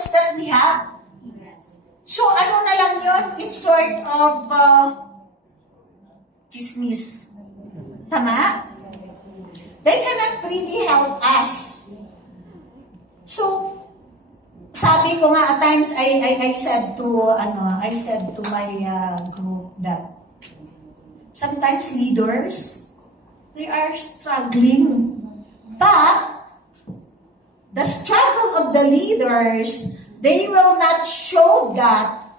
struggles that we have. So, ano na lang yun? It's sort of chismis. Tama? They cannot really help us. So, sabi ko nga, at times, I said to my group that sometimes leaders, they are struggling. But, the struggle of the leaders, they will not show that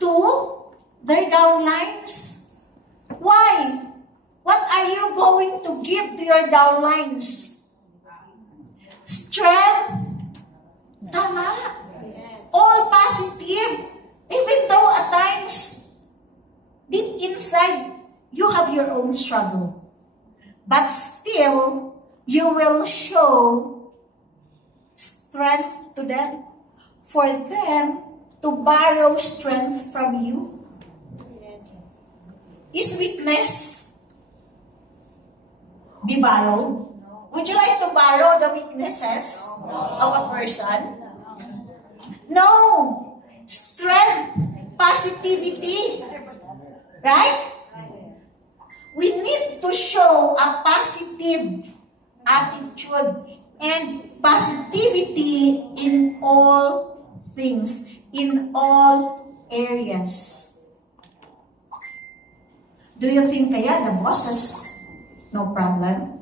to their downlines. Why? What are you going to give to your downlines? Strength? Tama. All positive. Even though at times, deep inside, you have your own struggle. But still, you will show strength to them. For them to borrow strength from you. Is weakness be borrowed? Would you like to borrow the weaknesses of a person? No. Strength, positivity. Right? We need to show a positive attitude and positivity in all things, in all areas. Do you think kaya the boss has no problem?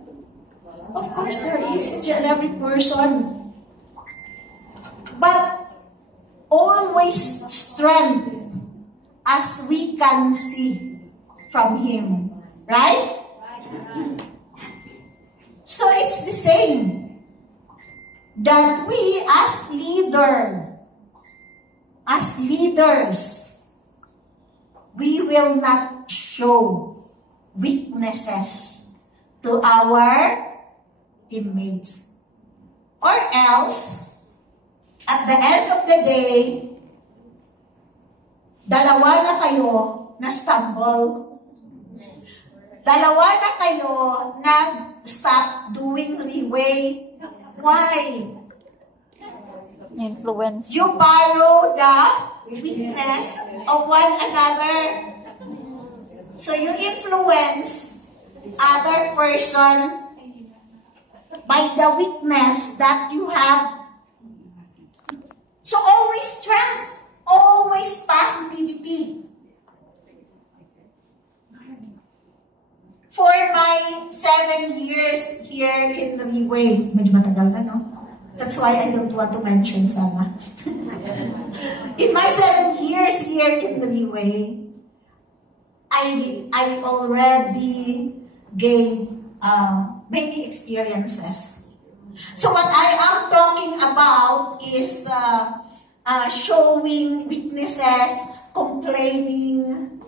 Of course there is, each and every person. But always strength as we can see from him. Right? So it's the same. That we as leaders, we will not show weaknesses to our teammates. Or else, at the end of the day, dalawa na kayo na stumble. Dalawa na kayo na stop doing leeway. Why? Influence. You borrow the weakness of one another. So you influence other person by the weakness that you have. So always strength, always positivity. For my 7 years here in the Leeway, medyo matagal na, no? That's why I don't want to mention sana. In my 7 years here in the Leeway, I already gained many experiences. So what I am talking about is showing weaknesses, complaining,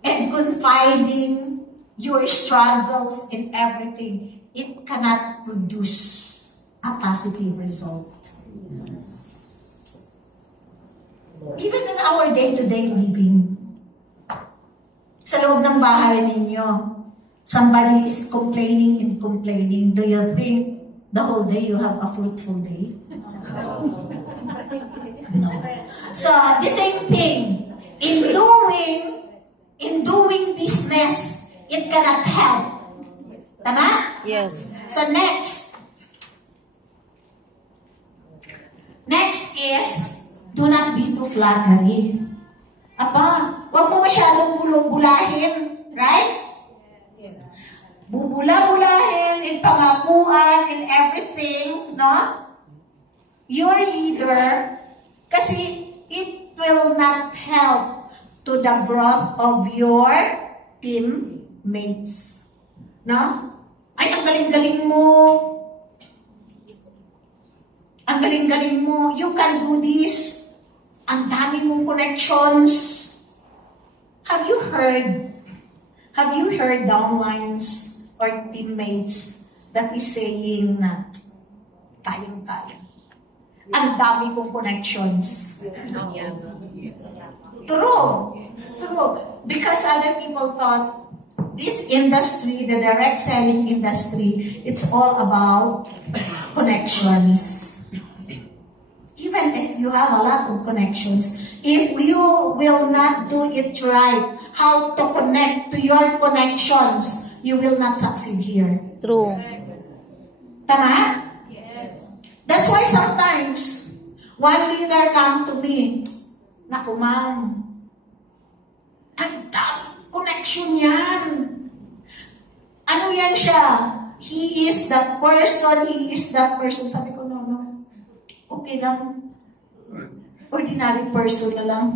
and confiding your struggles in everything. It cannot produce a positive result. Even in our day-to-day living, sa loob ng bahay ninyo, somebody is complaining and complaining. Do you think the whole day you have a fruitful day? No. So, the same thing. In doing business, it cannot help. Tama? Yes. So, next. Next is, do not be too flattery. Aba, huwag mo masyadong bulong-bulahin. Right? Bubula-bulahin, in pangakuan, in everything, no? Your leader, kasi it will not help to the growth of your teammates. No? Ay, ang galing-galing mo. Ang galing-galing mo. You can do this. Ang dami mong connections. Have you heard downlines or teammates that is saying na kayang-kaya? Ang dami kong connections. True. Because other people thought this industry, the direct selling industry, it's all about connections. Even if you have a lot of connections, if you will not do it right, how to connect to your connections, you will not succeed here. True. Tama? Yes. That's why sometimes, one leader come to me, naku ma'am, ang daming connection yan. Ano yan siya? He is that person, he is that person. Sabi ko, no, okay lang. Ordinary person na lang.